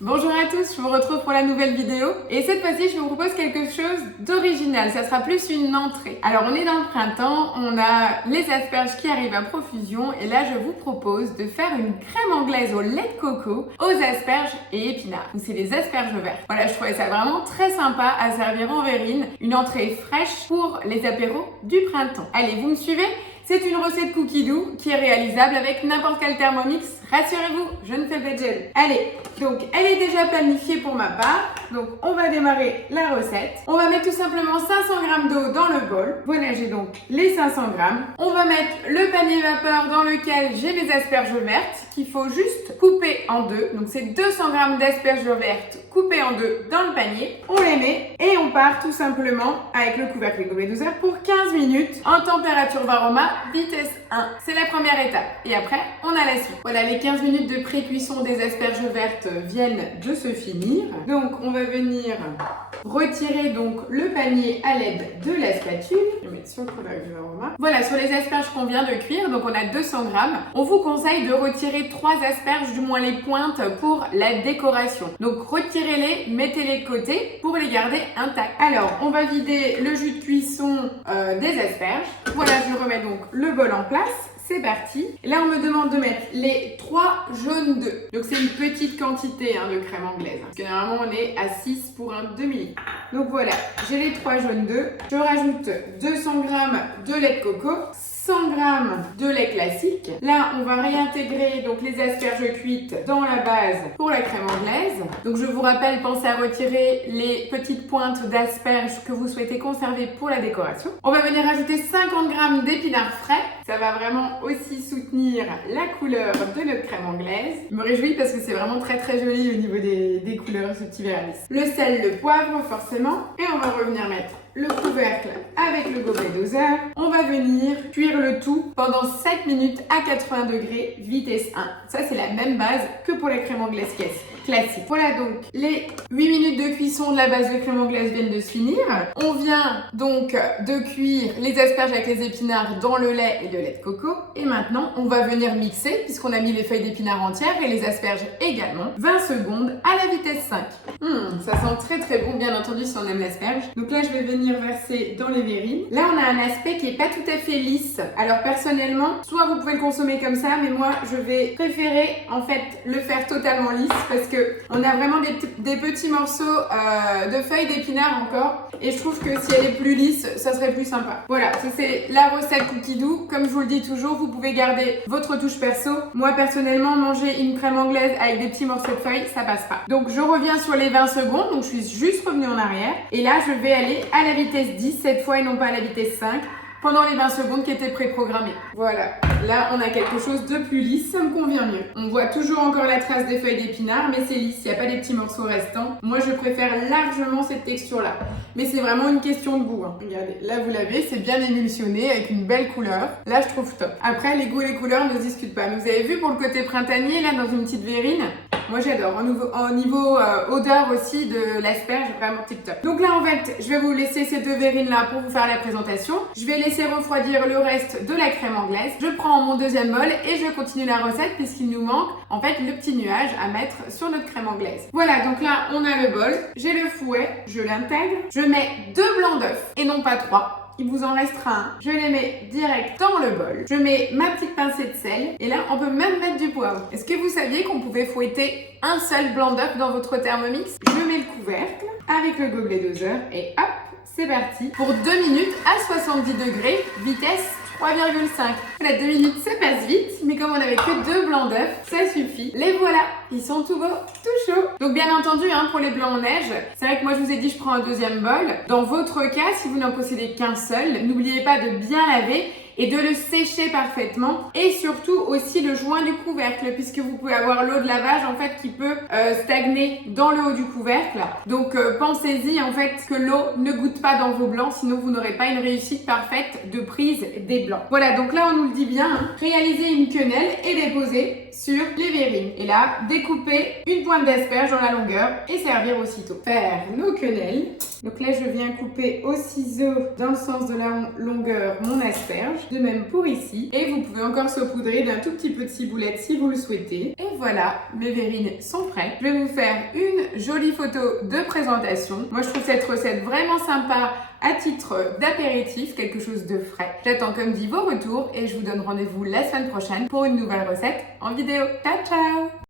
Bonjour à tous, je vous retrouve pour la nouvelle vidéo et cette fois-ci je vous propose quelque chose d'original, ça sera plus une entrée. Alors on est dans le printemps, on a les asperges qui arrivent à profusion et là je vous propose de faire une crème anglaise au lait de coco aux asperges et épinards. Donc c'est des asperges vertes. Voilà, je trouvais ça vraiment très sympa à servir en verrine, une entrée fraîche pour les apéros du printemps. Allez, vous me suivez? C'est une recette cookie doux qui est réalisable avec n'importe quel Thermomix. Rassurez-vous, je ne fais pas de gel. Allez, donc elle est déjà planifiée pour ma part. Donc on va démarrer la recette. On va mettre tout simplement 500 g d'eau dans le bol. Voilà, j'ai donc les 500 g. On va mettre le panier vapeur dans lequel j'ai les asperges vertes qu'il faut juste couper en deux. Donc c'est 200 g d'asperges vertes coupées en deux dans le panier. On les met et on part tout simplement avec le couvercle et gobelet doseur pour 15 minutes en température Varoma, vitesse 1. C'est la première étape. Et après, on a la suite. Voilà, les 15 minutes de pré-cuisson des asperges vertes viennent de se finir. Donc, on va venir retirer donc le panier à l'aide de la spatule. Je vais mettre sur le couvercle du Varoma. Voilà, sur les asperges qu'on vient de cuire, donc on a 200 g. On vous conseille de retirer 3 asperges, du moins les pointes, pour la décoration. Donc, retirez-les, mettez-les de côté pour les garder intacts. Alors, on va vider le jus de cuisson des asperges. Voilà, je remets donc le bol en place. C'est parti. Là, on me demande de mettre les 3 jaunes d'œufs. Donc, c'est une petite quantité de crème anglaise. Parce que normalement, on est à 6 pour un demi-litre. Donc, voilà, j'ai les 3 jaunes d'œufs. Je rajoute 200 g de lait de coco, 100 g de lait classique. Là, on va réintégrer donc les asperges cuites dans la base pour la crème anglaise. Donc, je vous rappelle, pensez à retirer les petites pointes d'asperges que vous souhaitez conserver pour la décoration. On va venir ajouter 50 g d'épinards frais. Ça va vraiment aussi soutenir la couleur de notre crème anglaise. Je me réjouis parce que c'est vraiment très très joli au niveau des couleurs, ce petit vernis. Le sel, le poivre forcément. Et on va revenir mettre le couvercle avec le gobelet doseur. On va venir cuire le tout pendant 7 minutes à 80 degrés, vitesse 1. Ça, c'est la même base que pour la crème anglaise classique. Voilà donc, les 8 minutes de cuisson de la base de crème anglaise viennent de se finir. On vient donc de cuire les asperges avec les épinards dans le lait et le lait de coco. Et maintenant, on va venir mixer, puisqu'on a mis les feuilles d'épinards entières et les asperges également, 20 secondes à la vitesse 5. Ça sent très très bon, bien entendu, si on aime l'asperge. Donc là, je vais venir verser dans les verrines. Là, on a un aspect qui est pas tout à fait lisse. Alors personnellement, soit vous pouvez le consommer comme ça, mais moi, je vais préférer en fait le faire totalement lisse parce que on a vraiment des petits morceaux de feuilles d'épinards encore. Et je trouve que si elle est plus lisse, ça serait plus sympa. Voilà, ça c'est la recette cookie doux. Comme je vous le dis toujours, vous pouvez garder votre touche perso. Moi, personnellement, manger une crème anglaise avec des petits morceaux de feuilles, ça passe pas. Donc, je reviens sur les 20 secondes. Donc, je suis juste revenue en arrière. Et là, je vais aller à la vitesse 10 cette fois et non pas à la vitesse 5 pendant les 20 secondes qui étaient préprogrammées. Voilà. Là, on a quelque chose de plus lisse, ça me convient mieux. On voit toujours encore la trace des feuilles d'épinards, mais c'est lisse, il n'y a pas des petits morceaux restants. Moi, je préfère largement cette texture-là. Mais c'est vraiment une question de goût. Regardez, là, vous l'avez, c'est bien émulsionné, avec une belle couleur. Là, je trouve top. Après, les goûts et les couleurs ne se discutent pas. Mais vous avez vu pour le côté printanier, là, dans une petite verrine, moi, j'adore. Au niveau odeur aussi de l'asperge, vraiment tip top. Donc là, en fait, je vais vous laisser ces 2 verrines-là pour vous faire la présentation. Je vais laisser refroidir le reste de la crème anglaise. Je prends mon deuxième bol et je continue la recette puisqu'il nous manque, en fait, le petit nuage à mettre sur notre crème anglaise. Voilà, donc là, on a le bol. J'ai le fouet. Je l'intègre. Je mets 2 blancs d'œufs et non pas 3. Il vous en restera un. Je les mets direct dans le bol. Je mets ma petite pincée de sel. Et là, on peut même mettre du poivre. Est-ce que vous saviez qu'on pouvait fouetter un seul blanc d'œuf dans votre Thermomix? Je mets le couvercle avec le gobelet doseur et hop, c'est parti. Pour 2 minutes à 70 degrés, vitesse 3,5. La 2 minutes, ça passe vite, mais comme on n'avait que 2 blancs d'œufs, ça suffit. Les voilà, ils sont tout beaux, tout chauds. Donc bien entendu, pour les blancs en neige, c'est vrai que moi je vous ai dit je prends un deuxième bol. Dans votre cas, si vous n'en possédez qu'un seul, n'oubliez pas de bien laver et de le sécher parfaitement et surtout aussi le joint du couvercle puisque vous pouvez avoir l'eau de lavage en fait qui peut stagner dans le haut du couvercle. Donc pensez-y en fait que l'eau ne goûte pas dans vos blancs, sinon vous n'aurez pas une réussite parfaite de prise des blancs. Voilà, donc là on nous le dit bien, réaliser une quenelle et déposer sur les verrines. Et là, découper une pointe d'asperge dans la longueur et servir aussitôt. Faire nos quenelles. Donc là, je viens couper au ciseau dans le sens de la longueur mon asperge. De même pour ici. Et vous pouvez encore saupoudrer d'un tout petit peu de ciboulette si vous le souhaitez. Et voilà, mes verrines sont prêtes. Je vais vous faire une jolie photo de présentation. Moi, je trouve cette recette vraiment sympa à titre d'apéritif, quelque chose de frais. J'attends comme dit vos retours et je vous donne rendez-vous la semaine prochaine pour une nouvelle recette en vidéo. Ciao, ciao!